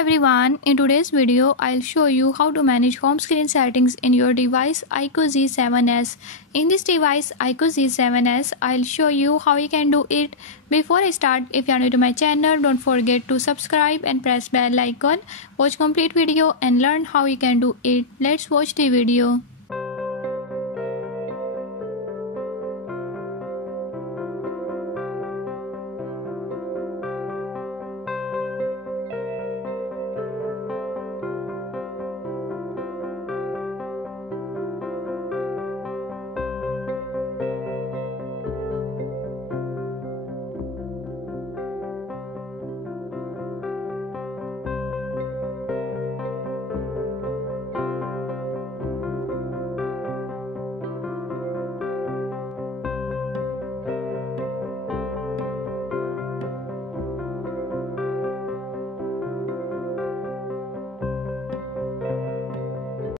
everyone, in today's video I'll show you how to manage home screen settings in your device iQOO Z7s. In this device iQOO Z7s, I'll show you how you can do it. Before I start, if you are new to my channel, don't forget to subscribe and press bell icon. Watch complete video and learn how you can do it. Let's watch the video.